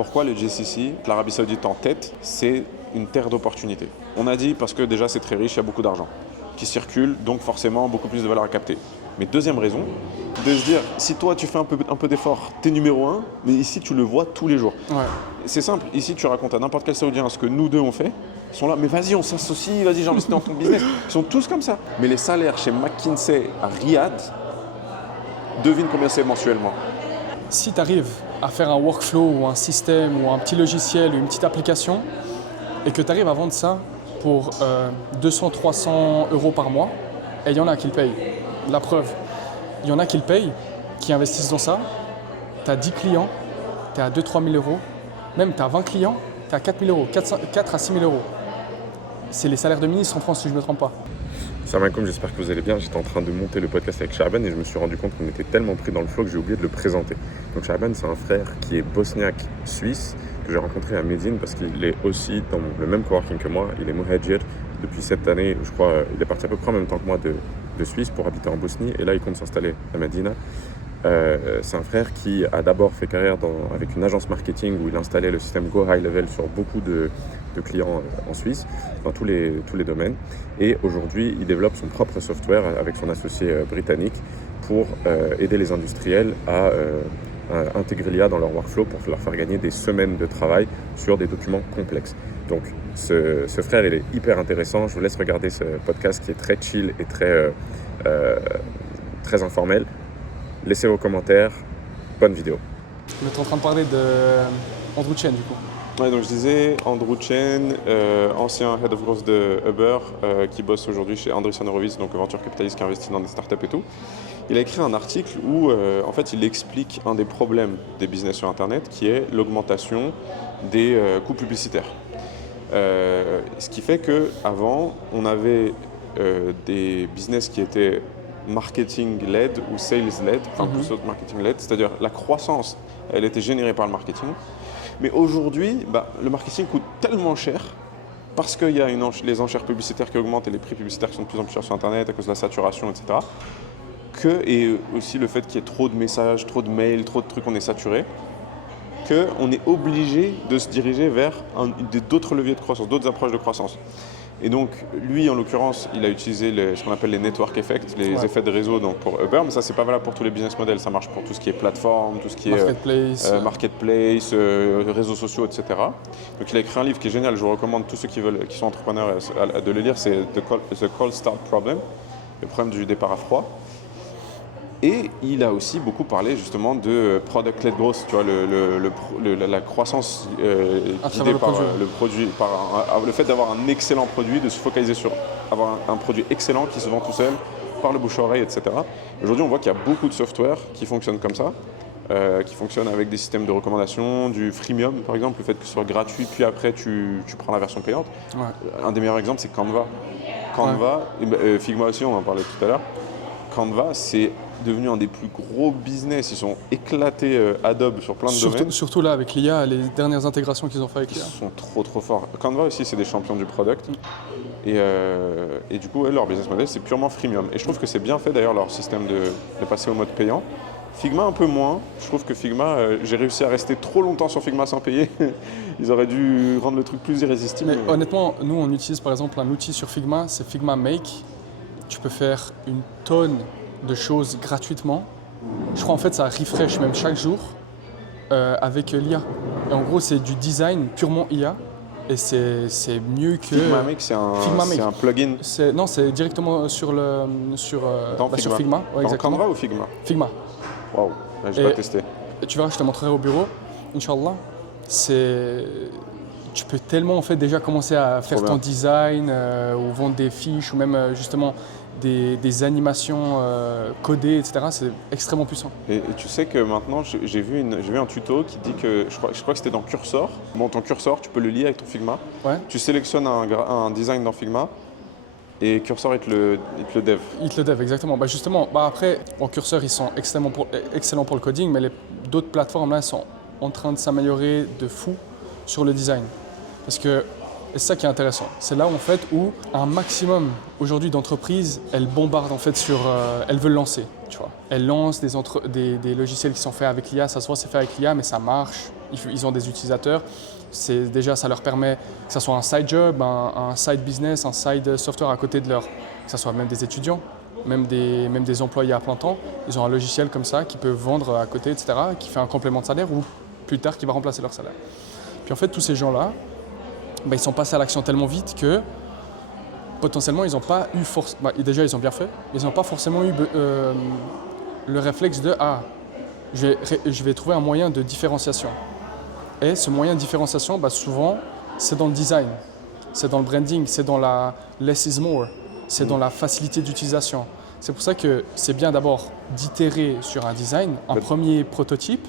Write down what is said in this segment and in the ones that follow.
pourquoi le GCC, l'Arabie Saoudite en tête, c'est une terre d'opportunités. On a dit parce que déjà c'est très riche, il y a beaucoup d'argent qui circule, donc forcément beaucoup plus de valeur à capter. Mais deuxième raison, de se dire, si toi tu fais un peu d'effort, t'es numéro 1, mais ici tu le vois tous les jours. Ouais. C'est simple, ici tu racontes à n'importe quel Saoudien ce que nous deux on fait, ils sont là, mais vas-y on s'associe, vas-y j'investis dans ton business. Ils sont tous comme ça. Mais les salaires chez McKinsey à Riyad, devine combien c'est mensuellement. Si tu arrives à faire un workflow ou un système ou un petit logiciel ou une petite application et que tu arrives à vendre ça pour 200-300 € par mois, et il y en a qui le payent. La preuve, il y en a qui le payent, qui investissent dans ça. Tu as 10 clients, tu es à 2-3 000 €. Même tu as 20 clients, tu es à 4 000 €, 4 à 6 000 €. C'est les salaires de ministre en France, si je ne me trompe pas. Salam alaikum, j'espère que vous allez bien. J'étais en train de monter le podcast avec Shaban et je me suis rendu compte qu'on était tellement pris dans le flow que j'ai oublié de le présenter. Donc Shaban, c'est un frère qui est bosniaque suisse que j'ai rencontré à Médine parce qu'il est aussi dans le même coworking que moi. Il est muhajir depuis cette année, je crois. Il est parti à peu près en même temps que moi de Suisse pour habiter en Bosnie et là il compte s'installer à Medina. C'est un frère qui a d'abord fait carrière avec une agence marketing où il installait le système Go High Level sur beaucoup de clients en Suisse, dans tous les domaines. Et aujourd'hui, il développe son propre software avec son associé britannique pour aider les industriels à intégrer l'IA dans leur workflow pour leur faire gagner des semaines de travail sur des documents complexes. Donc ce frère, il est hyper intéressant. Je vous laisse regarder ce podcast qui est très chill et très informel. Laissez vos commentaires. Bonne vidéo. On est en train de parler d'Andrew Chen du coup. Ouais, donc je disais Andrew Chen, ancien Head of Growth de Uber, qui bosse aujourd'hui chez Andreessen Horowitz, donc venture capitaliste qui investit dans des startups et tout. Il a écrit un article où en fait il explique un des problèmes des business sur Internet qui est l'augmentation des coûts publicitaires. Ce qui fait qu'avant, on avait des business qui étaient marketing-led ou sales-led, enfin plus marketing-led, c'est-à-dire la croissance, elle était générée par le marketing. Mais aujourd'hui, le marketing coûte tellement cher parce qu'il y a les enchères publicitaires qui augmentent et les prix publicitaires qui sont de plus en plus chers sur Internet à cause de la saturation, etc. Et aussi le fait qu'il y ait trop de messages, trop de mails, trop de trucs, on est saturé, qu'on est obligé de se diriger vers d'autres leviers de croissance, d'autres approches de croissance. Et donc, lui, en l'occurrence, il a utilisé ce qu'on appelle les network effects, les effets de réseau donc pour Uber, mais ça, c'est pas valable pour tous les business models. Ça marche pour tout ce qui est plateforme, tout ce qui est marketplace, réseaux sociaux, etc. Donc, il a écrit un livre qui est génial. Je vous recommande tous ceux qui sont entrepreneurs de le lire. C'est The Cold Start Problem, le problème du départ à froid. Et il a aussi beaucoup parlé justement de product-led growth, tu vois, la croissance guidée par le produit, le fait d'avoir un excellent produit, de se focaliser sur avoir un produit excellent qui se vend tout seul, par le bouche-oreille, etc. Aujourd'hui, on voit qu'il y a beaucoup de software qui fonctionnent comme ça, qui fonctionnent avec des systèmes de recommandation, du freemium par exemple, le fait que ce soit gratuit, puis après tu prends la version payante. Ouais. Un des meilleurs exemples, c'est Canva. Figma aussi, on en parlait tout à l'heure. Canva, c'est devenu un des plus gros business. Ils sont éclatés Adobe sur plein de domaines. Surtout là, avec l'IA, les dernières intégrations qu'ils ont fait avec l'IA. Ils sont trop forts. Canva aussi, c'est des champions du product. Et du coup, leur business model, c'est purement freemium. Et je trouve que c'est bien fait d'ailleurs leur système de passer au mode payant. Figma, un peu moins. Je trouve que Figma, j'ai réussi à rester trop longtemps sur Figma sans payer. Ils auraient dû rendre le truc plus irrésistible. Mais honnêtement, nous, on utilise par exemple un outil sur Figma, c'est Figma Make. Tu peux faire une tonne de choses gratuitement. Je crois en fait ça refresh même chaque jour avec l'IA. Et en gros, c'est du design purement IA. Et c'est mieux que... Figma Make, c'est un plugin. Non, c'est directement sur Figma. Ouais, dans Canva ou Figma? Figma. Waouh, j'ai pas testé. Tu verras, je te montrerai au bureau. Inch'Allah. Tu peux tellement en fait déjà commencer à faire ton design ou vendre des fiches ou même justement des animations codées, etc. C'est extrêmement puissant. Et tu sais que maintenant, j'ai vu un tuto qui dit que, je crois que c'était dans Cursor. Bon, ton Cursor, tu peux le lier avec ton Figma. Ouais. Tu sélectionnes un design dans Figma et Cursor, il te le dev. Il te le dev, exactement. Justement, après, en Cursor, ils sont excellents pour le coding, mais d'autres plateformes là sont en train de s'améliorer de fou sur le design. Parce que c'est ça qui est intéressant. C'est là en fait où un maximum aujourd'hui d'entreprises, elles bombardent en fait elles veulent lancer, tu vois. Elles lancent des logiciels qui sont faits avec l'IA, ça se voit c'est fait avec l'IA, mais ça marche Ils ont des utilisateurs. Déjà, ça leur permet que ce soit un side job, un side business, un side software à côté de leur... Que ce soit même des étudiants, même des employés à plein temps. Ils ont un logiciel comme ça qu'ils peuvent vendre à côté, etc., qui fait un complément de salaire ou plus tard qui va remplacer leur salaire. Puis en fait, tous ces gens-là, ils sont passés à l'action tellement vite que potentiellement, ils n'ont pas eu déjà, ils ont bien fait, mais ils n'ont pas forcément eu le réflexe de je vais trouver un moyen de différenciation. Et ce moyen de différenciation, souvent, c'est dans le design, c'est dans le branding, c'est dans la less is more, c'est dans la facilité d'utilisation. C'est pour ça que c'est bien d'abord d'itérer sur un design, un premier prototype,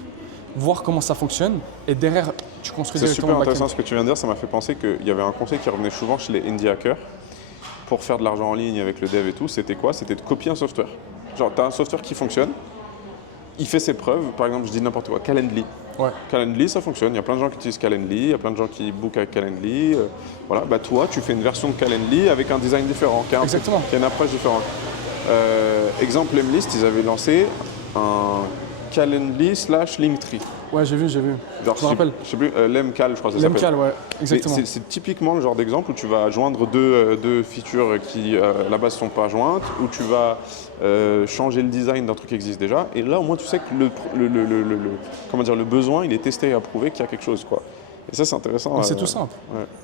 voir comment ça fonctionne, et derrière, tu construis directement. C'est super intéressant ce que tu viens de dire, ça m'a fait penser qu'il y avait un conseil qui revenait souvent chez les indie hackers pour faire de l'argent en ligne avec le dev et tout. C'était quoi? C'était de copier un software. Genre, tu as un software qui fonctionne, il fait ses preuves, par exemple, je dis n'importe quoi, Calendly. Ouais. Calendly, ça fonctionne. Il y a plein de gens qui utilisent Calendly, il y a plein de gens qui bookent avec Calendly. Voilà, toi, tu fais une version de Calendly avec un design différent, qui a une approche différente. Exemple, Lemlist, ils avaient lancé un Calendly / Linktree. Ouais, j'ai vu. Genre, je me rappelle. Je sais plus, Lemcal, je crois que ça s'appelle. Lemcal, ouais, exactement. C'est typiquement le genre d'exemple où tu vas joindre deux features qui, à la base, ne sont pas jointes, où tu vas changer le design d'un truc qui existe déjà. Et là, au moins, tu sais que le besoin, il est testé et approuvé qu'il y a quelque chose, quoi. Et ça, c'est intéressant. C'est tout simple.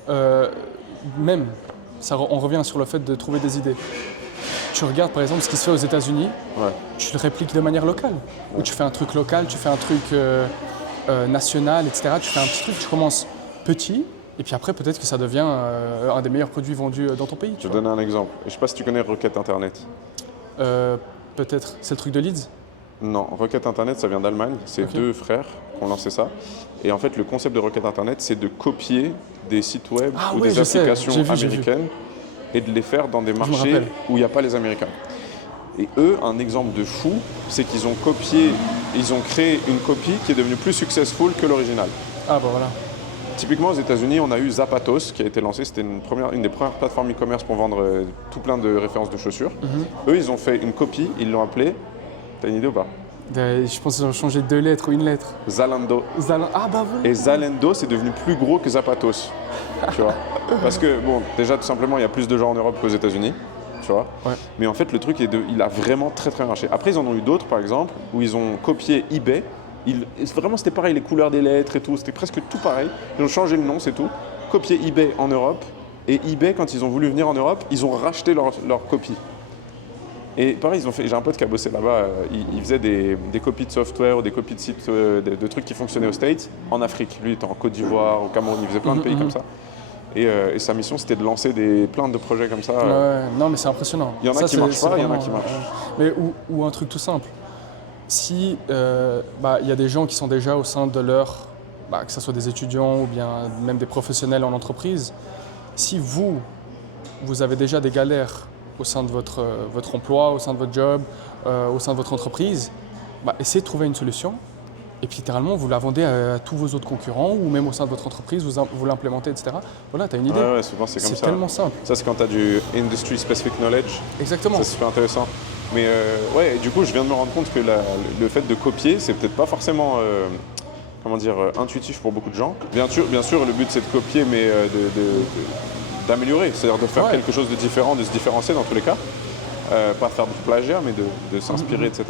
Ouais. Même, on revient sur le fait de trouver des idées. Tu regardes par exemple ce qui se fait aux États-Unis, tu le répliques de manière locale. Ou tu fais un truc local, tu fais un truc national, etc. Tu fais un petit truc, tu commences petit, et puis après peut-être que ça devient un des meilleurs produits vendus dans ton pays. Je vais te donner un exemple. Je ne sais pas si tu connais Requête Internet. Peut-être. C'est le truc de Leeds? Non, Requête Internet, ça vient d'Allemagne. C'est deux frères qui ont lancé ça. Et en fait, le concept de Requête Internet, c'est de copier des sites web ou des applications américaines et de les faire dans des marchés où il n'y a pas les Américains. Et eux, un exemple de fou, c'est qu'ils ont créé une copie qui est devenue plus successful que l'original. Ah bah voilà. Typiquement aux États-Unis, on a eu Zapatos qui a été lancé, c'était une des premières plateformes e-commerce pour vendre tout plein de références de chaussures. Eux, ils ont fait une copie, ils l'ont appelée, t'as une idée ou pas? Je pense qu'ils ont changé 2 lettres ou une lettre. Zalando. Ah bah voilà. Et Zalando, c'est devenu plus gros que Zapatos. Tu vois. Parce que, déjà, tout simplement, il y a plus de gens en Europe qu'aux États-Unis. Tu vois. Ouais. Mais en fait, le truc, il a vraiment très très marché. Après, ils en ont eu d'autres, par exemple, où ils ont copié eBay. Vraiment, c'était pareil, les couleurs des lettres et tout. C'était presque tout pareil. Ils ont changé le nom, c'est tout. Copié eBay en Europe. Et eBay, quand ils ont voulu venir en Europe, ils ont racheté leur copie. Et pareil, j'ai un pote qui a bossé là-bas, il faisait des copies de software ou des copies de sites, de trucs qui fonctionnaient aux States, en Afrique. Lui, il était en Côte d'Ivoire, au Cameroun, il faisait plein de pays comme ça. Et sa mission, c'était de lancer plein de projets comme ça. Ouais, non, mais c'est impressionnant. Il y en a qui marchent pas, il y en a qui marchent. Mais, ou un truc tout simple. Si il y a des gens qui sont déjà au sein de leur, que ce soit des étudiants ou bien même des professionnels en entreprise, si vous avez déjà des galères au sein de votre emploi, au sein de votre job, au sein de votre entreprise, essayez de trouver une solution. Et puis littéralement, vous la vendez à tous vos autres concurrents ou même au sein de votre entreprise, vous l'implémentez, etc. Voilà, tu as une idée. Ouais, souvent c'est comme ça. C'est tellement simple. Ça, c'est quand tu as du industry specific knowledge. Exactement. Ça, c'est super intéressant. Mais du coup, je viens de me rendre compte que le fait de copier, c'est peut-être pas forcément intuitif pour beaucoup de gens. Bien sûr, le but c'est de copier, mais d'améliorer, c'est-à-dire de faire quelque chose de différent, de se différencier dans tous les cas. Pas faire du plagiat, mais de s'inspirer, etc.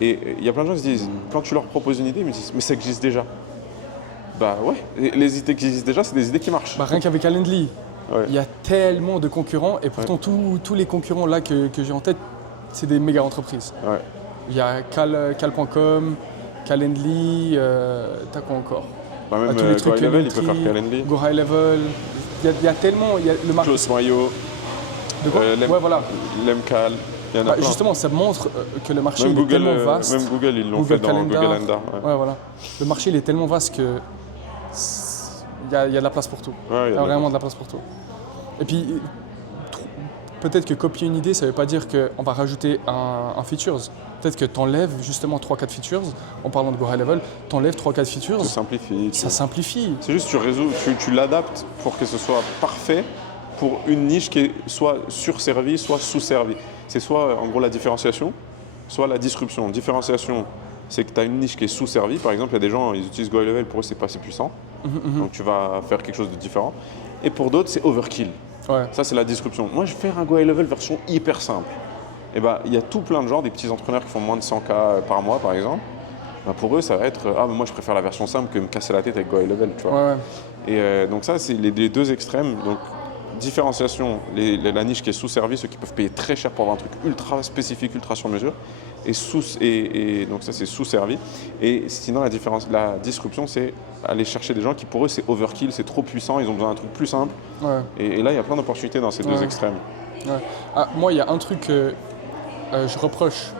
Et il y a plein de gens qui se disent, quand tu leur proposes une idée, ils me disent, mais ça existe déjà. Bah ouais, les idées qui existent déjà, c'est des idées qui marchent. Rien qu'avec Calendly, il y a tellement de concurrents, et pourtant tous les concurrents là que j'ai en tête, c'est des méga entreprises. Ouais. Il y a Cal.com, Calendly, t'as quoi encore? Même tous les trucs, Go High Level, il peut faire Calendly. Go High Level, il y a tellement, il y a le marché. Close.io, voilà. Lemcal. Justement, ça montre que le marché est tellement vaste. Même Google, ils l'ont fait dans Google Calendar. Ouais, voilà. Le marché, il est tellement vaste que il y a de la place pour tout. Il y a vraiment de la place pour tout. Et puis, peut-être que copier une idée, ça ne veut pas dire qu'on va rajouter un features. Peut-être que tu enlèves justement 3-4 features, en parlant de Go High Level, tu enlèves 3-4 features. Ça simplifie. C'est juste tu l'adaptes pour que ce soit parfait pour une niche qui est soit surservie, soit sous-servie. C'est soit en gros la différenciation, soit la disruption. Différenciation, c'est que tu as une niche qui est sous-servie. Par exemple, il y a des gens, ils utilisent Go High Level, pour eux, c'est pas assez puissant. Donc tu vas faire quelque chose de différent. Et pour d'autres, c'est overkill. Ouais. Ça, c'est la disruption. Moi, je vais faire un Go High Level version hyper simple. Et bah, il y a tout plein de gens, des petits entrepreneurs qui font moins de 100K par mois, par exemple. Bah, pour eux, ça va être ah, mais moi, je préfère la version simple que me casser la tête avec Go High Level, tu vois. Ouais. Et donc ça, c'est les deux extrêmes. Donc, différenciation, la niche qui est sous-servie, ceux qui peuvent payer très cher pour avoir un truc ultra spécifique, ultra sur mesure. Et donc ça, c'est sous-servi. Et sinon, la disruption, c'est aller chercher des gens qui, pour eux, c'est overkill, c'est trop puissant, ils ont besoin d'un truc plus simple. Ouais. Et là, il y a plein d'opportunités dans ces deux extrêmes. Ouais. Ah, moi, il y a un truc que je reproche,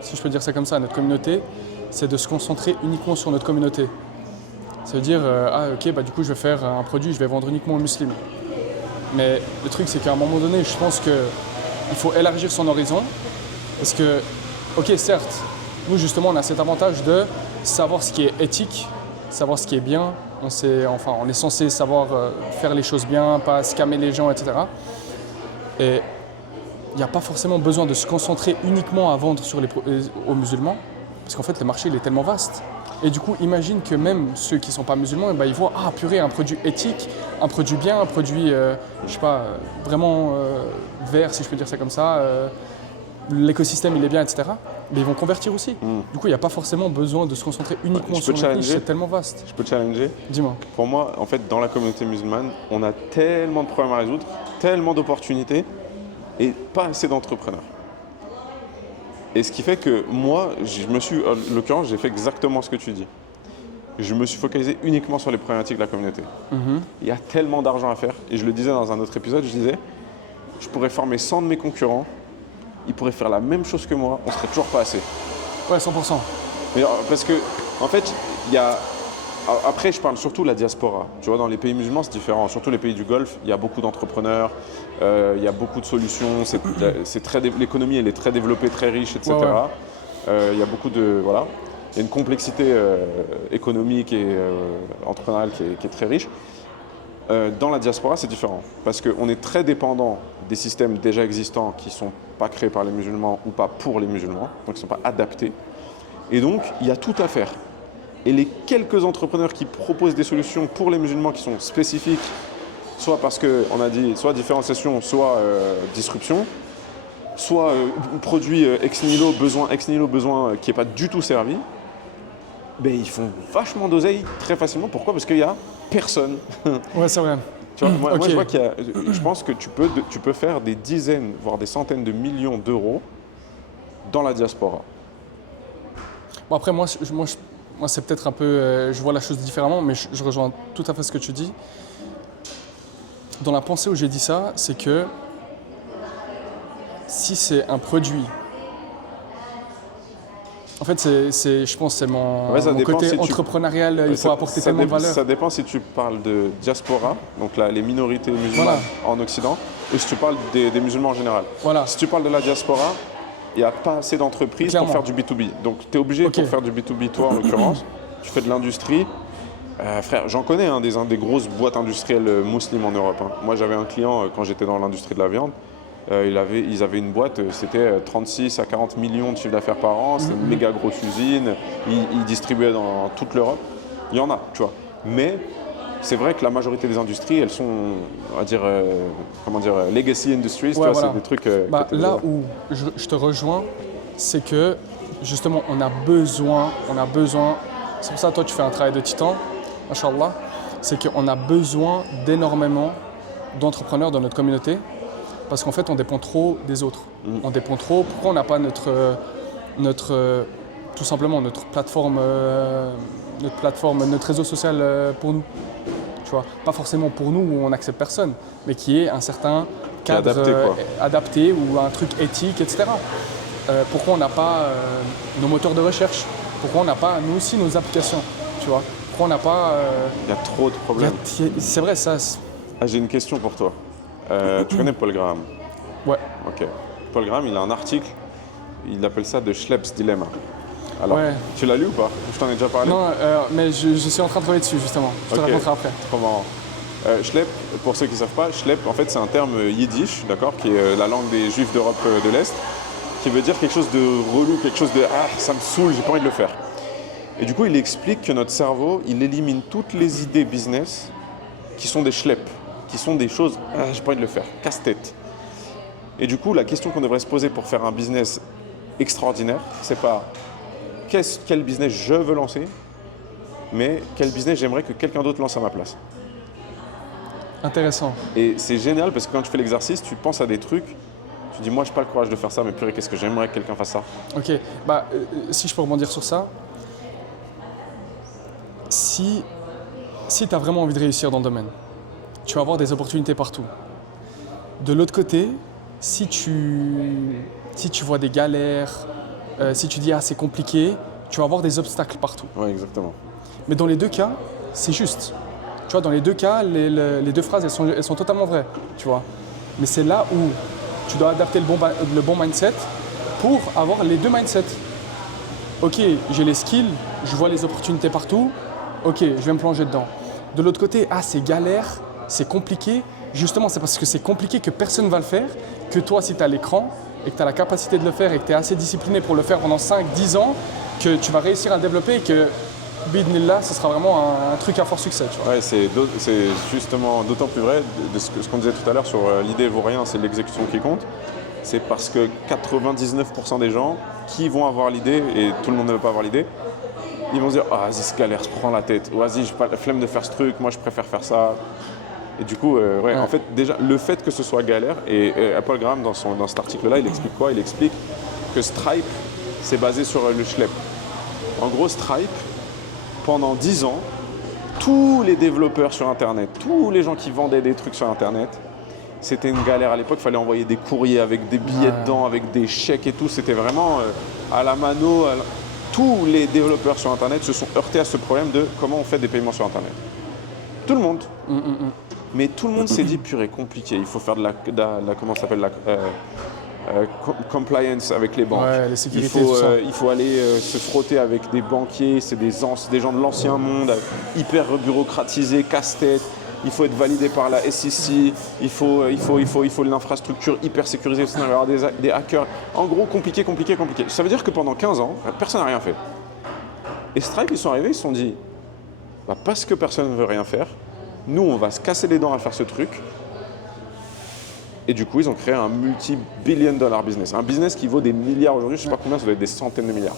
si je peux dire ça comme ça, à notre communauté, c'est de se concentrer uniquement sur notre communauté. Ça veut dire, ok, bah, du coup, je vais faire un produit, je vais vendre uniquement aux musulmans. Mais le truc, c'est qu'à un moment donné, je pense qu'il faut élargir son horizon. Parce que, ok, certes, nous, justement, on a cet avantage de savoir ce qui est éthique, savoir ce qui est bien. On est censé savoir faire les choses bien, pas scammer les gens, etc. Et il n'y a pas forcément besoin de se concentrer uniquement à vendre aux musulmans. Parce qu'en fait, le marché, il est tellement vaste. Et du coup, imagine que même ceux qui ne sont pas musulmans, ils voient, ah purée, un produit éthique, un produit bien, un produit, je sais pas, vraiment vert, si je peux dire ça comme ça, l'écosystème il est bien, etc. Mais ils vont convertir aussi. Du coup, il n'y a pas forcément besoin de se concentrer uniquement sur notre niche, c'est tellement vaste. Je peux te challenger? Dis-moi. Pour moi, en fait, dans la communauté musulmane, on a tellement de problèmes à résoudre, tellement d'opportunités et pas assez d'entrepreneurs. Et ce qui fait que moi, en l'occurrence, j'ai fait exactement ce que tu dis. Je me suis focalisé uniquement sur les problématiques de la communauté. Il y a tellement d'argent à faire. Et je le disais dans un autre épisode, je disais, je pourrais former 100 de mes concurrents, ils pourraient faire la même chose que moi, on serait toujours pas assez. Ouais, 100%. Mais parce que, en fait, il y a... Après, je parle surtout de la diaspora. Tu vois, dans les pays musulmans, c'est différent. Surtout les pays du Golfe, il y a beaucoup d'entrepreneurs, il y a beaucoup de solutions. L'économie, elle est très développée, très riche, etc. Ouais. Il y a beaucoup de... Voilà. Il y a une complexité économique et entrepreneuriale qui est très riche. Dans la diaspora, c'est différent. Parce qu'on est très dépendant des systèmes déjà existants qui ne sont pas créés par les musulmans ou pas pour les musulmans, donc qui ne sont pas adaptés. Et donc, il y a tout à faire. Et les quelques entrepreneurs qui proposent des solutions pour les musulmans qui sont spécifiques, soit parce qu'on a dit soit différenciation, soit disruption, soit produit ex nihilo, besoin qui n'est pas du tout servi, ben, ils font vachement d'oseille très facilement. Pourquoi? Parce qu'il n'y a personne. Ouais, c'est vrai. Tu vois, moi, je vois je pense que tu peux faire des dizaines, voire des centaines de millions d'euros dans la diaspora. Bon, après, moi c'est peut-être un peu... je vois la chose différemment, mais je rejoins tout à fait ce que tu dis. Dans la pensée où j'ai dit ça, c'est que si c'est un produit... En fait, je pense que c'est mon côté entrepreneurial, il faut apporter tellement de valeur. Ça dépend si tu parles de diaspora, donc là, les minorités musulmanes en Occident, ou si tu parles des musulmans en général. Voilà. Si tu parles de la diaspora, il n'y a pas assez d'entreprises pour faire du B2B. Donc, tu es obligé pour faire du B2B, toi en l'occurrence. Tu fais de l'industrie. Frère, j'en connais des grosses boîtes industrielles musulmanes en Europe. Hein. Moi, j'avais un client quand j'étais dans l'industrie de la viande. Ils avaient une boîte, c'était 36 à 40 millions de chiffre d'affaires par an. C'est une méga grosse usine. Ils distribuaient dans toute l'Europe. Il y en a, tu vois. Mais c'est vrai que la majorité des industries, elles sont, on va dire, legacy industries. Ouais, c'est des trucs. Là où je te rejoins, c'est que justement, on a besoin. C'est pour ça, toi, tu fais un travail de titan, Inch'Allah. C'est qu'on a besoin d'énormément d'entrepreneurs dans notre communauté. Parce qu'en fait, on dépend trop des autres. On dépend trop. Pourquoi on n'a pas tout simplement notre plateforme, notre réseau social pour nous? Tu vois, pas forcément pour nous où on n'accepte personne, mais qui est un certain cadre adapté ou un truc éthique, etc. Pourquoi on n'a pas nos moteurs de recherche? Pourquoi on n'a pas, nous aussi, nos applications? Tu vois, pourquoi on n'a pas... Il y a trop de problèmes. C'est vrai, ça... j'ai une question pour toi. Tu connais Paul Graham? Ouais. Ok. Paul Graham, il a un article, il appelle ça The Schlepp's Dilemma. Alors, tu l'as lu ou pas? Je t'en ai déjà parlé? Non, mais je suis en train de travailler dessus justement. Je te raconterai après. Trop marrant. Schlepp, pour ceux qui ne savent pas, Schlepp, en fait, c'est un terme yiddish, d'accord, qui est la langue des Juifs d'Europe de l'Est, qui veut dire quelque chose de relou, quelque chose de « ah, ça me saoule, j'ai pas envie de le faire ». Et du coup, il explique que notre cerveau, il élimine toutes les idées business qui sont des schleps, qui sont des choses, j'ai pas envie de le faire, casse-tête. Et du coup, la question qu'on devrait se poser pour faire un business extraordinaire, c'est pas quel business je veux lancer, mais quel business j'aimerais que quelqu'un d'autre lance à ma place. Intéressant. Et c'est génial parce que quand tu fais l'exercice, tu penses à des trucs, tu dis moi j'ai pas le courage de faire ça, mais purée, qu'est-ce que j'aimerais que quelqu'un fasse ça. Ok, si je peux rebondir sur ça, si tu as vraiment envie de réussir dans le domaine, tu vas avoir des opportunités partout. De l'autre côté, si tu vois des galères, si tu dis c'est compliqué, tu vas avoir des obstacles partout. Ouais, exactement. Mais dans les deux cas, c'est juste. Tu vois, dans les deux cas, les deux phrases, elles sont totalement vraies, tu vois. Mais c'est là où tu dois adapter le bon mindset pour avoir les deux mindsets. Ok, j'ai les skills, je vois les opportunités partout, ok, je vais me plonger dedans. De l'autre côté, c'est galère, c'est compliqué. Justement, c'est parce que c'est compliqué que personne ne va le faire, que toi, si tu as l'écran et que tu as la capacité de le faire et que tu es assez discipliné pour le faire pendant 5-10 ans, que tu vas réussir à le développer et que bidnillah, ce sera vraiment un truc à fort succès. Tu vois. Ouais, c'est justement d'autant plus vrai de ce qu'on disait tout à l'heure sur l'idée vaut rien, c'est l'exécution qui compte. C'est parce que 99% des gens qui vont avoir l'idée, et tout le monde ne veut pas avoir l'idée, ils vont se dire vas-y, c'est galère, je prends la tête, vas-y, j'ai pas la flemme de faire ce truc, moi je préfère faire ça. Et du coup, en fait, déjà, le fait que ce soit galère, et Paul Graham, dans cet article-là, il explique quoi? Il explique que Stripe, c'est basé sur le schlep. En gros, Stripe, pendant 10 ans, tous les développeurs sur Internet, tous les gens qui vendaient des trucs sur Internet, c'était une galère. À l'époque, il fallait envoyer des courriers avec des billets dedans, avec des chèques et tout. C'était vraiment à la mano. Tous les développeurs sur Internet se sont heurtés à ce problème de comment on fait des paiements sur Internet. Tout le monde. Mais tout le monde s'est dit, purée, compliqué. Il faut faire de la comment ça s'appelle, compliance avec les banques. Ouais, les sécurités, il faut aller se frotter avec des banquiers, c'est des gens de l'ancien monde, hyper bureaucratisés, casse-tête. Il faut être validé par la SEC, il faut l'infrastructure hyper sécurisée, sinon il va y avoir des hackers. En gros, compliqué. Ça veut dire que pendant 15 ans, personne n'a rien fait. Et Stripe, ils sont arrivés, ils se sont dit, parce que personne ne veut rien faire, nous, on va se casser les dents à faire ce truc. Et du coup, ils ont créé un multi-billion dollar business. Un business qui vaut des milliards aujourd'hui, je ne sais pas combien, ça doit être des centaines de milliards.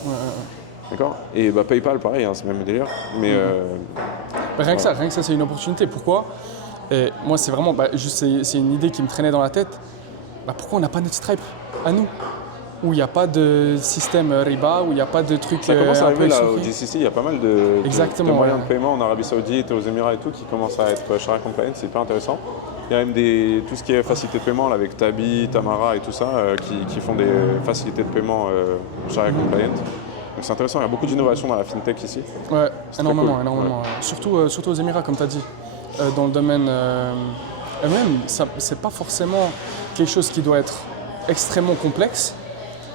D'accord? Et PayPal, pareil, c'est le même délire. Mais rien que ça, c'est une opportunité. Pourquoi? Et moi, c'est vraiment, c'est une idée qui me traînait dans la tête. Pourquoi on n'a pas notre Stripe à nous? Où il n'y a pas de système riba, où il n'y a pas de trucs. Ça commence à arriver là au GCC, il y a pas mal de moyens de paiement en Arabie Saoudite, aux Émirats et tout qui commencent à être Sharia compliant, c'est hyper intéressant. Il y a même tout ce qui est facilité de paiement là, avec Tabi, Tamara et tout ça qui font des facilités de paiement Sharia compliant. Donc c'est intéressant, il y a beaucoup d'innovation dans la fintech ici. Ouais, énormément. Ouais. Surtout aux Émirats, comme tu as dit. Dans le domaine. Et même, c'est pas forcément quelque chose qui doit être extrêmement complexe.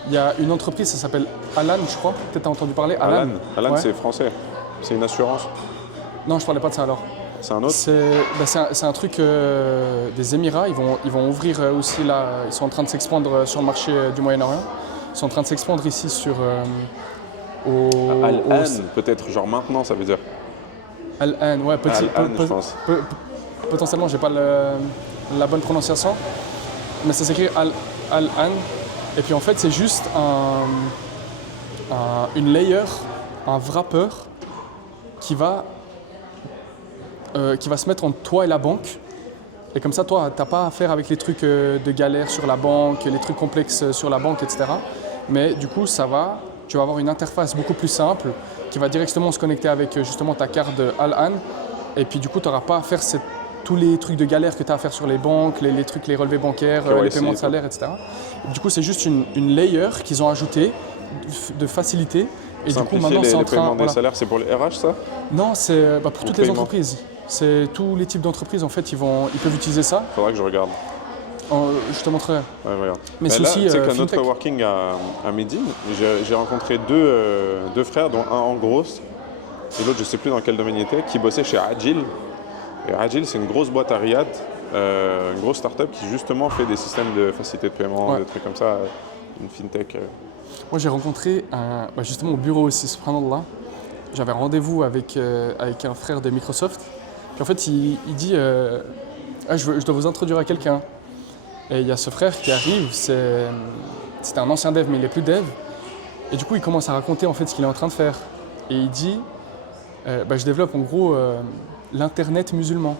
Il y a une entreprise, ça s'appelle Alan, je crois. Peut-être tu as entendu parler. Alan, ouais. C'est français. C'est une assurance. Non, je parlais pas de ça alors. C'est un autre. C'est un truc des Émirats. Ils vont ouvrir aussi là. Ils sont en train de s'expandre sur le marché du Moyen-Orient. Ils sont en train de s'expandre ici sur. Al-An, peut-être, genre maintenant, ça veut dire. Al-An, ouais, Al-An, je pense. Potentiellement, j'ai pas la bonne prononciation, mais ça s'écrit Al-An. Et puis en fait, c'est juste une layer, un wrapper qui va se mettre entre toi et la banque. Et comme ça, toi, tu n'as pas à faire avec les trucs de galère sur la banque, les trucs complexes sur la banque, etc. Mais du coup, tu vas avoir une interface beaucoup plus simple qui va directement se connecter avec justement ta carte Al-An. Et puis du coup, tu n'auras pas à faire tous les trucs de galère que tu as à faire sur les banques, les relevés bancaires, les paiements de salaire, etc. Et du coup, c'est juste une layer qu'ils ont ajoutée de facilité. Et du coup, maintenant, c'est en train. Les paiements des salaires, c'est pour les RH, ça? Non, c'est pour toutes les entreprises. C'est tous les types d'entreprises, en fait, ils peuvent utiliser ça. Faudra que je regarde. Je te montrerai. Ouais, regarde. Mais c'est là, aussi. C'est qu'à notre coworking à Médine, j'ai rencontré deux frères, dont un en grosse et l'autre, je ne sais plus dans quel domaine il était, qui bossait chez Agile. Et Agile, c'est une grosse boîte à Riyad, une grosse start-up qui justement fait des systèmes de facilité de paiement, des trucs comme ça, une fintech. Moi, j'ai rencontré justement au bureau aussi, subhanallah, j'avais rendez-vous avec un frère de Microsoft. Puis en fait, il dit ah, je dois vous introduire à quelqu'un. Et il y a ce frère qui arrive, c'était un ancien dev, mais il n'est plus dev. Et du coup, il commence à raconter en fait ce qu'il est en train de faire. Et il dit je développe en gros l'internet musulman.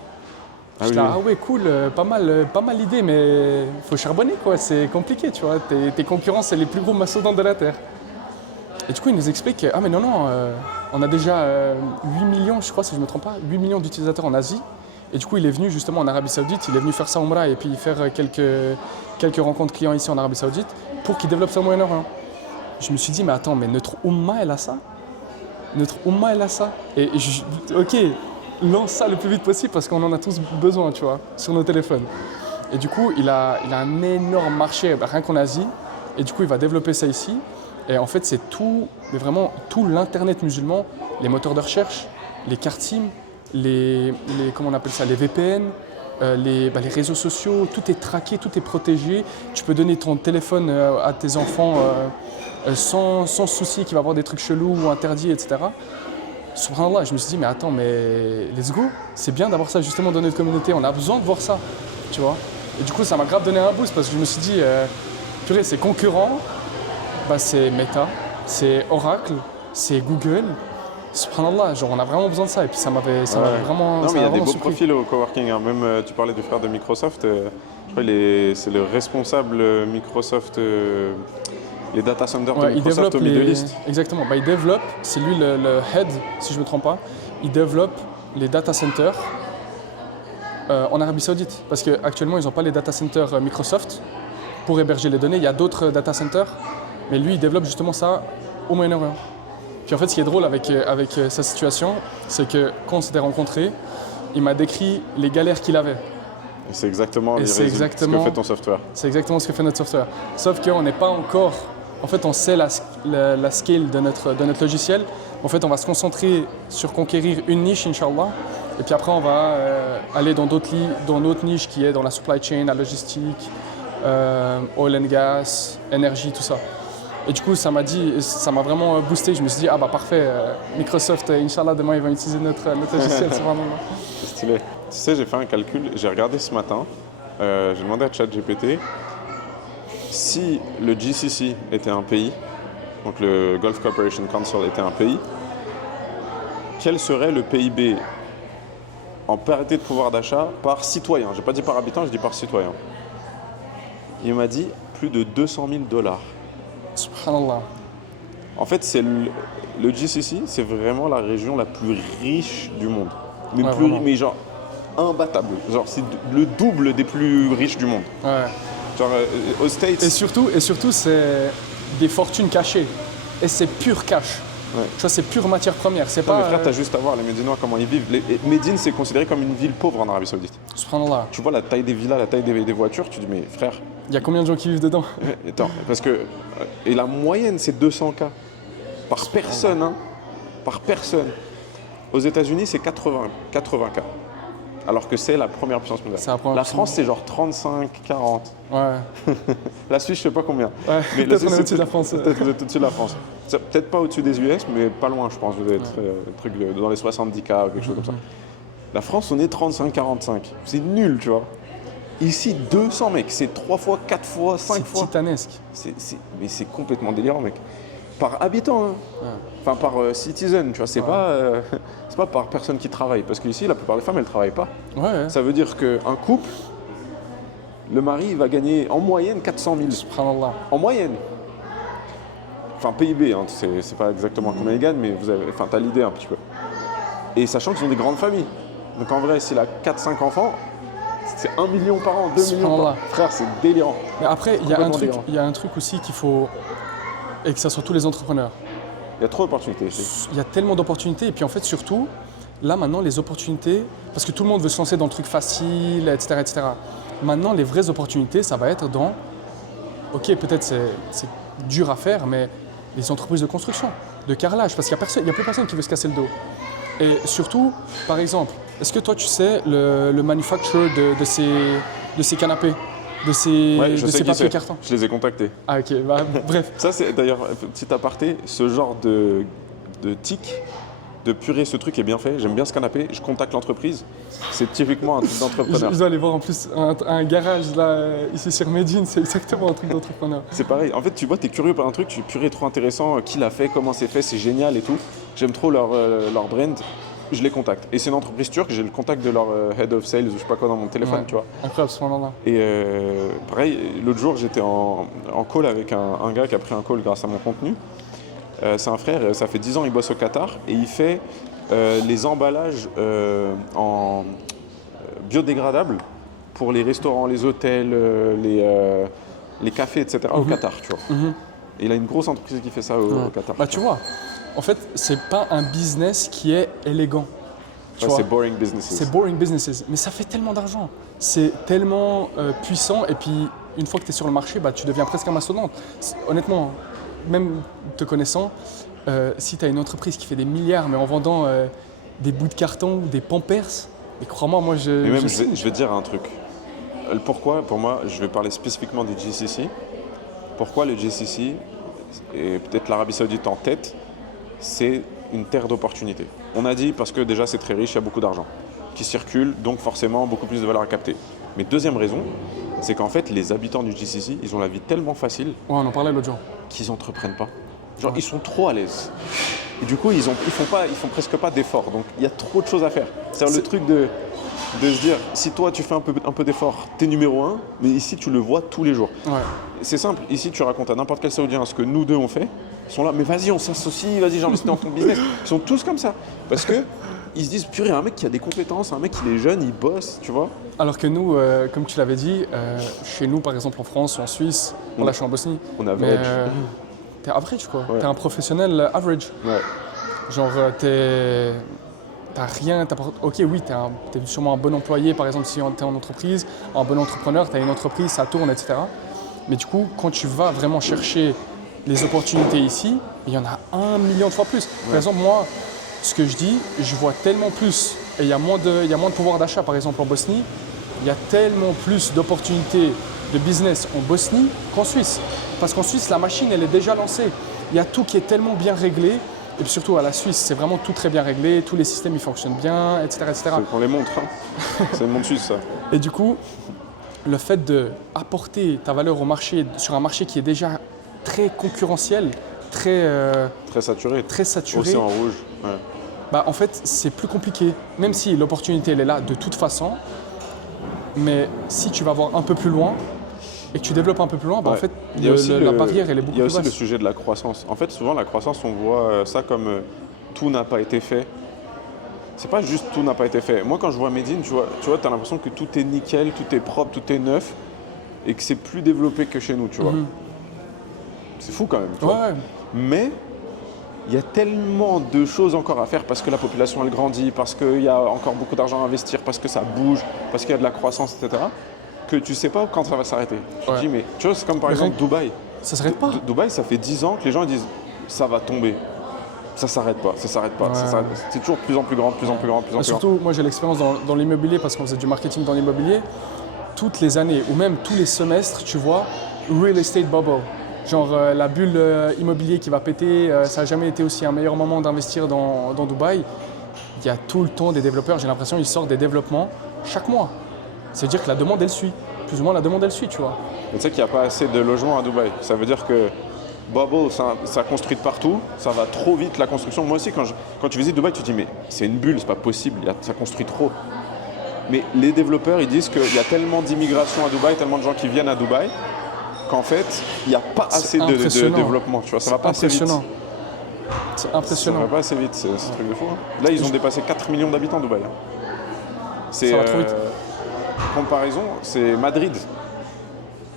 Ah J'étais là, ah ouais, cool, pas mal l'idée, mais faut charbonner quoi, c'est compliqué, tu vois. Tes concurrents, c'est les plus gros mastodontes de la Terre. Et du coup, il nous explique, ah mais non, on a déjà 8 millions, je crois, si je ne me trompe pas, 8 millions d'utilisateurs en Asie. Et du coup, il est venu justement en Arabie Saoudite, il est venu faire sa Umrah et puis faire quelques rencontres clients ici en Arabie Saoudite pour qu'il développe ça au Moyen-Orient. Je me suis dit, mais attends, mais notre Ummah, elle a ça? Notre Ummah, elle a ça? Ok, lance ça le plus vite possible parce qu'on en a tous besoin, tu vois, sur nos téléphones. Et du coup, il a un énorme marché, rien qu'en Asie. Et du coup, il va développer ça ici. Et en fait, c'est tout, mais vraiment tout l'internet musulman, les moteurs de recherche, les cartes SIM, comment on appelle ça, les VPN, les réseaux sociaux, tout est traqué, tout est protégé. Tu peux donner ton téléphone à tes enfants sans souci qu'il va y avoir des trucs chelous ou interdits, etc. Subhanallah, je me suis dit, mais attends, mais let's go, c'est bien d'avoir ça justement dans notre communauté, on a besoin de voir ça, tu vois. Et du coup, ça m'a grave donné un boost parce que je me suis dit, purée, c'est concurrent, c'est Meta, c'est Oracle, c'est Google. Subhanallah, genre on a vraiment besoin de ça et puis ça m'avait vraiment. Non, mais il y a des beaux surpris. profils au coworking. Hein. Même tu parlais du frère de Microsoft. Je crois c'est le responsable Microsoft, les data centers de Il Microsoft développe au Middle East. Exactement. Il développe, c'est lui le head, si je ne me trompe pas. Il développe les data centers en Arabie Saoudite parce qu'actuellement ils n'ont pas les data centers Microsoft pour héberger les données. Il y a d'autres data centers, mais lui il développe justement ça au Moyen-Orient. Puis en fait, ce qui est drôle avec sa situation, c'est que quand on s'était rencontrés, il m'a décrit les galères qu'il avait. Et c'est exactement ce que fait ton software. C'est exactement ce que fait notre software. Sauf qu'on n'est pas encore... En fait, on sait la scale de notre logiciel. En fait, on va se concentrer sur conquérir une niche, Inch'Allah. Et puis après, on va aller dans d'autres niches qui est dans la supply chain, la logistique, oil and gas, énergie, tout ça. Et du coup, ça m'a vraiment boosté. Je me suis dit, ah bah parfait, Microsoft, Inch'Allah, demain, ils vont utiliser notre logiciel. C'est vraiment... C'est stylé. Tu sais, j'ai fait un calcul, j'ai regardé ce matin, j'ai demandé à ChatGPT si le GCC était un pays, donc le Gulf Cooperation Council était un pays, quel serait le PIB en parité de pouvoir d'achat par citoyen? J'ai pas dit par habitant, je dis par citoyen. Il m'a dit plus de $200,000. Subhanallah. En fait, le GCC, c'est vraiment la région la plus riche du monde. Mais genre imbattable. Genre, c'est le double des plus riches du monde. Ouais. Genre, aux States. Et surtout, c'est des fortunes cachées. Et c'est pur cash. Ouais. Tu vois, c'est pure matière première. C'est Non, pas. mais frère, t'as juste à voir les Médinois, comment ils vivent. Médine, c'est considéré comme une ville pauvre en Arabie Saoudite. Subhanallah. Tu vois la taille des villas, la taille des voitures, tu dis, mais frère. Il y a combien de gens qui vivent dedans? Attends, parce que. Et la moyenne, c'est 200K. Par personne, hein. Par personne. Aux États-Unis, c'est 80K. Alors que c'est la première puissance mondiale. La France, c'est genre 35, 40. Ouais. La Suisse, je sais pas combien. Ouais, mais peut-être on est au-dessus de la France. Peut-être vous êtes au-dessus de la France. Peut-être pas au-dessus des US, mais pas loin, je pense. Vous devez être dans les 70K ou quelque chose comme ça. La France, on est 35-45. C'est nul, tu vois. Ici, 200 mecs. C'est 3 fois, 4 fois, 5 fois. C'est titanesque. Mais c'est complètement délirant, mec. Par habitant, hein. Ouais. Enfin par citizen, tu vois. C'est pas par personne qui travaille. Parce qu'ici, la plupart des femmes, elles travaillent pas. Ouais. Ça veut dire qu'un couple, le mari va gagner en moyenne 400 000. Subhanallah. En moyenne. Enfin, PIB, hein, c'est pas exactement combien il gagne, mais t'as l'idée un petit peu. Et sachant qu'ils ont des grandes familles. Donc en vrai, s'il a 4-5 enfants, c'est 1 million par an, 2 millions par an. Frère, c'est délirant. Mais après, il y a un truc aussi qu'il faut... Et que ça soit tous les entrepreneurs. Il y a trop d'opportunités ici. Il y a tellement d'opportunités. Et puis en fait, surtout, là maintenant, les opportunités... Parce que tout le monde veut se lancer dans le truc facile, etc. etc. Maintenant, les vraies opportunités, ça va être dans... Ok, peut-être c'est dur à faire, mais les entreprises de construction, de carrelage, parce qu'il n'y a plus personne qui veut se casser le dos. Et surtout, par exemple, est-ce que toi tu sais le manufacturer de ces canapés, de ces papiers cartons? Je les ai contactés. Ah ok, bref. Ça c'est d'ailleurs, petit aparté, ce genre de TIC, de purée, ce truc est bien fait, j'aime bien ce canapé, je contacte l'entreprise. C'est typiquement un truc d'entrepreneur. Je dois aller voir en plus un garage là, ici sur Médine, c'est exactement un truc d'entrepreneur. C'est pareil, en fait tu vois, t'es curieux par un truc, tu es purée trop intéressant, qui l'a fait, comment c'est fait, c'est génial et tout. J'aime trop leur brand, je les contacte. Et c'est une entreprise turque, j'ai le contact de leur head of sales ou je sais pas quoi dans mon téléphone, Ouais. tu vois. Incroyable ce moment-là. Et pareil, l'autre jour j'étais en call avec un gars qui a pris un call grâce à mon contenu. C'est un frère, ça fait 10 ans il bosse au Qatar et il fait les emballages en biodégradables pour les restaurants, les hôtels, les cafés, etc. au Qatar, tu vois. Et il a une grosse entreprise qui fait ça au Qatar. Bah tu vois, en fait, c'est pas un business qui est élégant. Tu vois. C'est boring businesses. C'est boring businesses, mais ça fait tellement d'argent. C'est tellement puissant et puis une fois que tu es sur le marché, bah, tu deviens presque un mastodonte. Honnêtement, même te connaissant, si tu as une entreprise qui fait des milliards mais en vendant des bouts de carton ou des Pampers, et crois-moi, moi je... Mais même, je je vais te dire un truc. Pourquoi, pour moi, je vais parler spécifiquement du GCC. Pourquoi le GCC, et peut-être l'Arabie Saoudite en tête, c'est une terre d'opportunités. On a dit parce que déjà c'est très riche, il y a beaucoup d'argent qui circule, donc forcément beaucoup plus de valeur à capter. Mais deuxième raison, c'est qu'en fait les habitants du GCC, ils ont la vie tellement facile Ouais, on en parlait l'autre jour. qu'ils n'entreprennent pas. Genre ils sont trop à l'aise. Et du coup ils font presque pas d'efforts. Donc il y a trop de choses à faire. C'est le truc de se dire, si toi tu fais un peu d'effort, t'es numéro 1, mais ici tu le vois tous les jours. Ouais. C'est simple, ici tu racontes à n'importe quel Saoudien ce que nous deux on fait, ils sont là, mais vas-y on s'associe, vas-y j'investis dans ton business. Ils sont tous comme ça. Parce que ils se disent, purée, un mec qui a des compétences, un mec qui est jeune, il bosse, tu vois. Alors que nous, comme tu l'avais dit, chez nous par exemple en France ou en Suisse, là je suis en Bosnie, On a mais average. t'es average quoi. Ouais. T'es un professionnel average. Ouais. Genre, t'as rien, ok, oui, t'es sûrement un bon employé, par exemple, si t'es en entreprise, un bon entrepreneur, t'as une entreprise, ça tourne, etc. Mais du coup, quand tu vas vraiment chercher les opportunités ici, il y en a 1 million de fois plus. Par exemple, moi, ce que je dis, je vois tellement plus, et il y a moins de pouvoir d'achat, par exemple, en Bosnie, il y a tellement plus d'opportunités de business en Bosnie qu'en Suisse. Parce qu'en Suisse, la machine, elle est déjà lancée. Il y a tout qui est tellement bien réglé. Et puis surtout à la Suisse, c'est vraiment tout très bien réglé, tous les systèmes ils fonctionnent bien, etc. etc. C'est qu'on les montre, hein. C'est le monde suisse ça. Et du coup, le fait d'apporter ta valeur au marché, sur un marché qui est déjà très concurrentiel, très Très saturé. saturé, Océan rouge. Ouais. bah, en fait c'est plus compliqué. Même si l'opportunité elle est là de toute façon, mais si tu vas voir un peu plus loin et que tu développes un peu plus loin, bah, en Ouais. fait Il y a aussi la barrière elle est beaucoup Il y a plus aussi le basse. sujet de la croissance. En fait, souvent la croissance, on voit ça comme tout n'a pas été fait. C'est pas juste tout n'a pas été fait. Moi, quand je vois Medine, tu vois, t'as l'impression que tout est nickel, tout est propre, tout est neuf, et que c'est plus développé que chez nous, tu vois. C'est fou quand même. Tu vois. Ouais, Mais il y a tellement de choses encore à faire parce que la population elle grandit, parce qu'il y a encore beaucoup d'argent à investir, parce que ça bouge, parce qu'il y a de la croissance, etc. Que tu sais pas quand ça va s'arrêter. Tu te dis, mais tu vois, c'est comme par Mais exemple Dubaï. ça s'arrête pas. Dubaï, ça fait 10 ans que les gens disent ça va tomber. Ça s'arrête pas, ça s'arrête pas. Ouais. C'est toujours de plus en plus grand, de plus en plus grand, de plus en Bah, plus grand. surtout, moi j'ai l'expérience dans l'immobilier parce qu'on faisait du marketing dans l'immobilier. Toutes les années ou même tous les semestres, tu vois, real estate bubble. Genre la bulle immobilier qui va péter, ça n'a jamais été aussi un meilleur moment d'investir dans Dubaï. Il y a tout le temps des développeurs, j'ai l'impression qu'ils sortent des développements chaque mois. C'est-à-dire que la demande elle suit. Plus ou moins la demande elle suit, tu vois. Mais tu sais qu'il n'y a pas assez de logements à Dubaï. Ça veut dire que Bubble, ça construit de partout, ça va trop vite la construction. Moi aussi, quand tu visites Dubaï, tu te dis mais c'est une bulle, c'est pas possible, ça construit trop. Mais les développeurs, ils disent qu'il y a tellement d'immigration à Dubaï, tellement de gens qui viennent à Dubaï, qu'en fait, il n'y a pas assez de développement. Tu vois, ça va pas assez vite. C'est Ça impressionnant. va pas assez vite, c'est un truc de fou. Hein. Là, ils ont dépassé 4 millions d'habitants Dubaï. C'est, Ça va trop vite. comparaison, c'est Madrid.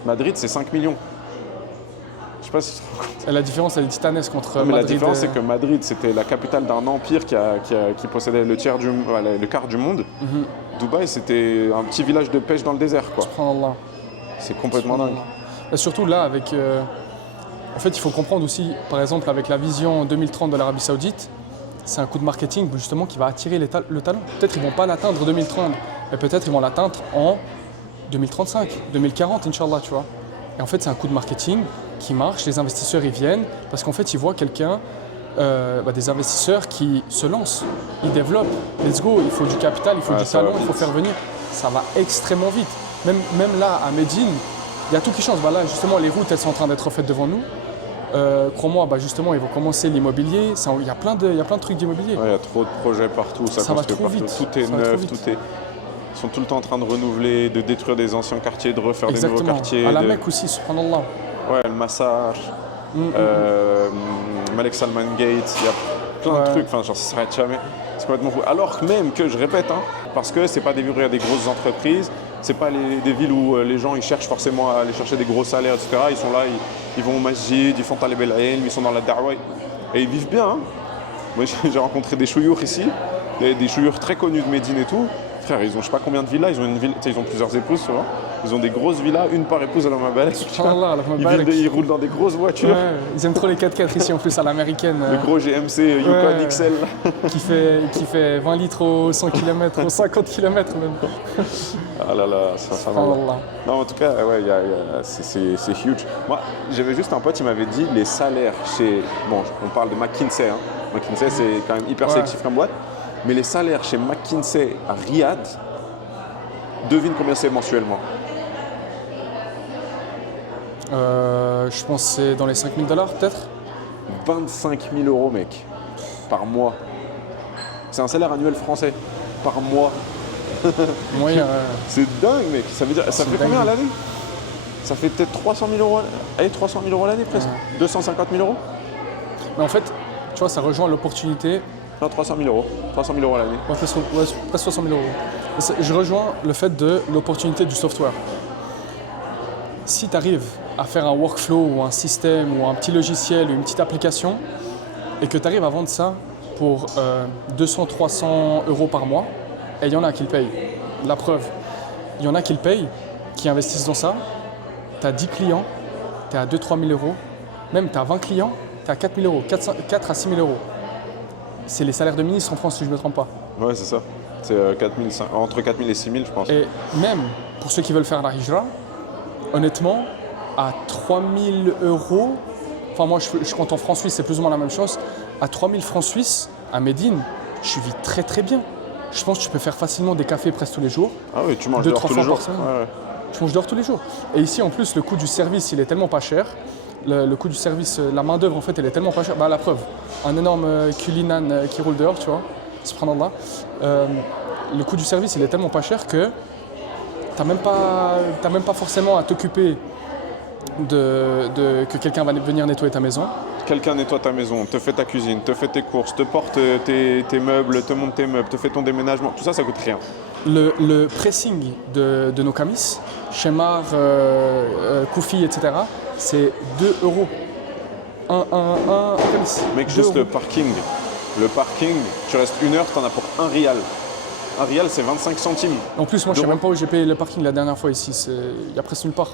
Madrid, c'est 5 millions. Je sais pas si tu te rends compte. Et la différence elle est titanesque entre Mais Madrid la différence, c'est que Madrid, c'était la capitale d'un empire qui possédait le quart du monde. Dubaï, c'était un petit village de pêche dans le désert, quoi. Subhanallah. C'est complètement dingue. Et surtout là, avec. En fait, il faut comprendre aussi, par exemple, avec la vision 2030 de l'Arabie Saoudite, c'est un coup de marketing justement qui va attirer le talent. Peut-être ils ne vont pas l'atteindre en 2030, mais peut-être ils vont l'atteindre en 2035, 2040, Inch'Allah, tu vois. Et en fait, c'est un coup de marketing qui marche, les investisseurs ils viennent, parce qu'en fait, ils voient quelqu'un des investisseurs qui se lancent, ils développent, let's go, il faut du capital, il faut du ça va talent, il faut vite. faire venir. Ça va extrêmement vite. Même là, à Médine, il y a tout qui change. Là, justement, les routes, elles sont en train d'être faites devant nous. Crois-moi, justement, ils vont commencer l'immobilier. Il y a plein de trucs d'immobilier. Ouais, il y a trop de projets partout, ça va construit trop partout. vite. Tout est Ça va trop neuf, vite. Ils sont tout le temps en train de renouveler, de détruire des anciens quartiers, de refaire des nouveaux Exactement. quartiers. À la Mecque aussi, subhanallah. Ouais, le Massage, Malek Salman Gate, il y a plein de Ouais. trucs, enfin, genre, ça s'arrête jamais. C'est complètement fou. Alors que même que, je répète, parce que c'est pas des villes où il y a des grosses entreprises, c'est pas des villes où les gens ils cherchent forcément à aller chercher des gros salaires, etc. Ils sont là, ils vont au masjid, ils font talib el-ilm, ils sont dans la da'wa et ils vivent bien. Moi, j'ai rencontré des chouyours ici, des chouyours très connus de Médine et tout. Frère, ils ont je sais pas combien de villas, ils ont une ville, ils ont plusieurs épouses, tu vois. Ils ont des grosses villas, une par épouse à la Mabalek. Subhanallah, Ils roulent dans des grosses voitures. Ouais, ils aiment trop les 4x4 ici en plus à l'américaine. Le gros GMC Yukon Ouais. XL. Qui fait 20 litres au 100 km, au 50 km même. Ah là là, ça va. Subhanallah. Non, en tout cas, ouais, c'est huge. Moi, j'avais juste un pote, il m'avait dit les salaires chez. Bon, on parle de McKinsey. McKinsey, c'est quand même hyper Ouais. sélectif comme boîte. Mais les salaires chez McKinsey à Riyad, devine combien c'est mensuellement. Je pense que c'est dans les 5 000 $ peut-être. 25 000 euros, mec, par mois. C'est un salaire annuel français, par mois. Moyen. C'est dingue, mec. Ça veut dire, ça C'est fait dingue. combien à l'année? Ça fait peut-être 300 000 euros. Allez, 300 000 euros à l'année presque. 250 000 euros? Mais en fait, tu vois, ça rejoint l'opportunité. Non, 300 000 euros. 300 000 euros à l'année. Ouais, presque 60 000 €. Je rejoins le fait de l'opportunité du software. Si tu arrives à faire un workflow ou un système ou un petit logiciel ou une petite application et que tu arrives à vendre ça pour 200-300 € par mois, et il y en a qui le payent. La preuve, il y en a qui le payent, qui investissent dans ça. Tu as 10 clients, tu es à 2-3 000 €. Même tu as 20 clients, tu es à 4 000 €, 4 à 6 000 €. C'est les salaires de ministre en France, si je ne me trompe pas. Ouais, c'est ça. C'est entre 4 000 et 6 000, je pense. Et même pour ceux qui veulent faire la hijra, honnêtement, à 3 000 €, enfin moi je compte en francs suisses, c'est plus ou moins la même chose, à 3 000 francs suisses, à Médine, je vis très très bien. Je pense que tu peux faire facilement des cafés presque tous les jours. Ah oui, tu manges 2-3 dehors tous les fois jours. par semaine. Ouais, ouais. Je mange dehors tous les jours. Et ici en plus, le coût du service, il est tellement pas cher. Le coût du service, la main d'œuvre en fait, elle est tellement pas chère. Bah la preuve, un énorme Kulinan qui roule dehors, tu vois, subhanallah. Le coût du service, il est tellement pas cher que t'as même pas forcément à t'occuper que quelqu'un va venir nettoyer ta maison. Quelqu'un nettoie ta maison, te fait ta cuisine, te fait tes courses, te porte tes meubles, te monte tes meubles, te fait ton déménagement. Tout ça, ça coûte rien. Le pressing de nos camis, Shemar, Koufi, etc., c'est 2 €. Un camis. Mec, 2 juste €. le parking. Le parking, tu restes 1 heure, t'en as pour 1 rial. 1 rial, c'est 25 centimes. En plus, moi, je sais d'euros. même pas où j'ai payé le parking la dernière fois ici. Il y a presque nulle part.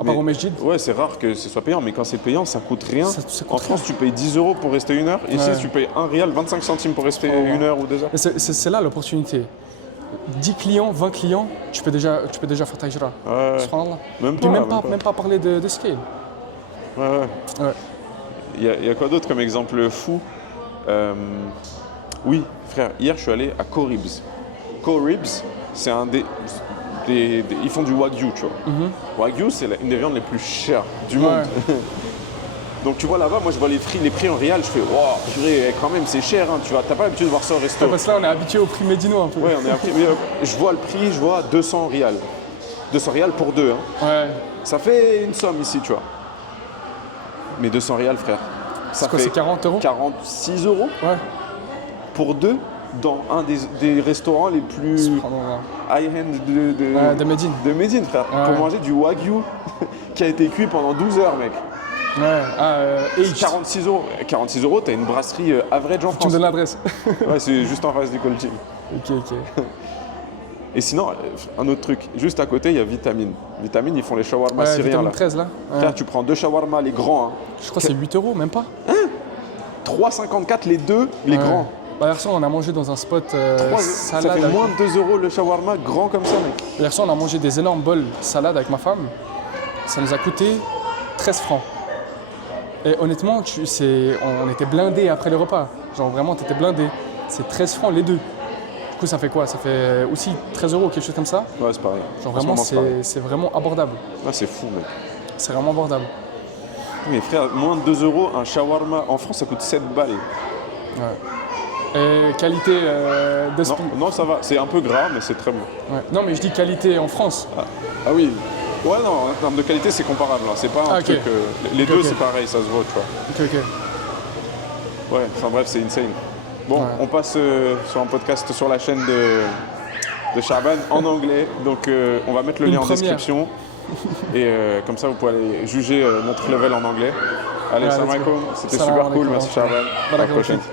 À part Mais- au Mesjid. Ouais, c'est rare que ce soit payant, mais quand c'est payant, ça coûte rien. Ça coûte En France, tu payes 10 € pour rester 1 heure. Ici, Ouais. tu payes 1 rial, 25 centimes pour rester Oh, ouais. 1 heure ou 2 heures. Et c'est là l'opportunité. 10 clients, 20 clients, tu peux déjà faire ta hijra. Ouais, Subhanallah. même Puis pas. même pas parler de scale. Ouais, ouais. Ouais. Il y a quoi d'autre comme exemple fou? Oui, frère, hier je suis allé à Coribs. Coribs, c'est un ils font du wagyu, tu vois. Wagyu, c'est une des viandes les plus chères du monde. Donc tu vois là-bas, moi je vois les prix en rial, je fais wow, purée, quand même c'est cher, hein, tu vois, t'as pas l'habitude de voir ça au resto. Parce que là, on est habitué au prix médinois un peu. Ouais, on est appris, mais, je vois le prix, je vois 200 rial. 200 rial pour deux, hein. Ouais. Ça fait une somme ici, tu vois. Mais 200 rial, frère. Ça C'est quoi, fait c'est 40 €? 46 € Ouais. pour deux dans un des restaurants les plus Subhanallah. high-end De Médine. de Médine, frère. Ouais. Pour manger du wagyu qui a été cuit pendant 12 heures, mec. Ouais. Et 46 €. 46 €, t'as une brasserie average en tu me France. donnes l'adresse. Ouais, c'est juste en face du Colting. Ok. Et sinon, un autre truc, juste à côté, il y a Vitamine. Vitamine, ils font les shawarma Ouais, syriens, vitamine là. 13 là. Ouais. Frère, tu prends 2 shawarma, les grands, hein. Je crois que c'est 8 €, même pas. 3,54 les deux, les Ouais. grands. Bah, hier soir, on a mangé dans un spot Ça salade. fait moins de 2 € le shawarma, grand comme ça, mec. Hier soir, on a mangé des énormes bols salade avec ma femme. Ça nous a coûté 13 francs. Et honnêtement, on était blindés après le repas. Genre vraiment, t'étais blindé. C'est 13 francs les deux. Du coup, ça fait quoi? Ça fait aussi 13 euros, quelque chose comme ça. Ouais, c'est pareil. Genre En ce vraiment, moment, pareil. c'est vraiment abordable. Ouais, c'est fou, mec. C'est vraiment abordable. Mais frère, moins de 2 euros, un shawarma. En France, ça coûte 7 balles. Ouais. Et qualité de Non, non, ça va. C'est un peu gras, mais c'est très bon. Ouais. Non, mais je dis qualité en France. Ah oui. Ouais, non, en termes de qualité, c'est comparable. Hein. C'est pas un ok. truc. Les Ok, deux, ok. c'est pareil, ça se voit, tu vois. Ok, ok. Ouais, enfin bref, c'est insane. Bon, Ouais. on passe sur un podcast sur la chaîne de Shaban en anglais. Donc, on va mettre le Une lien en première. description. Et comme ça, vous pouvez aller juger notre level en anglais. Allez, Ouais, salam let's go. alaikum. C'était Salam super cool. alaikum. Merci, Shaban. À la Barakallahu prochaine. fik.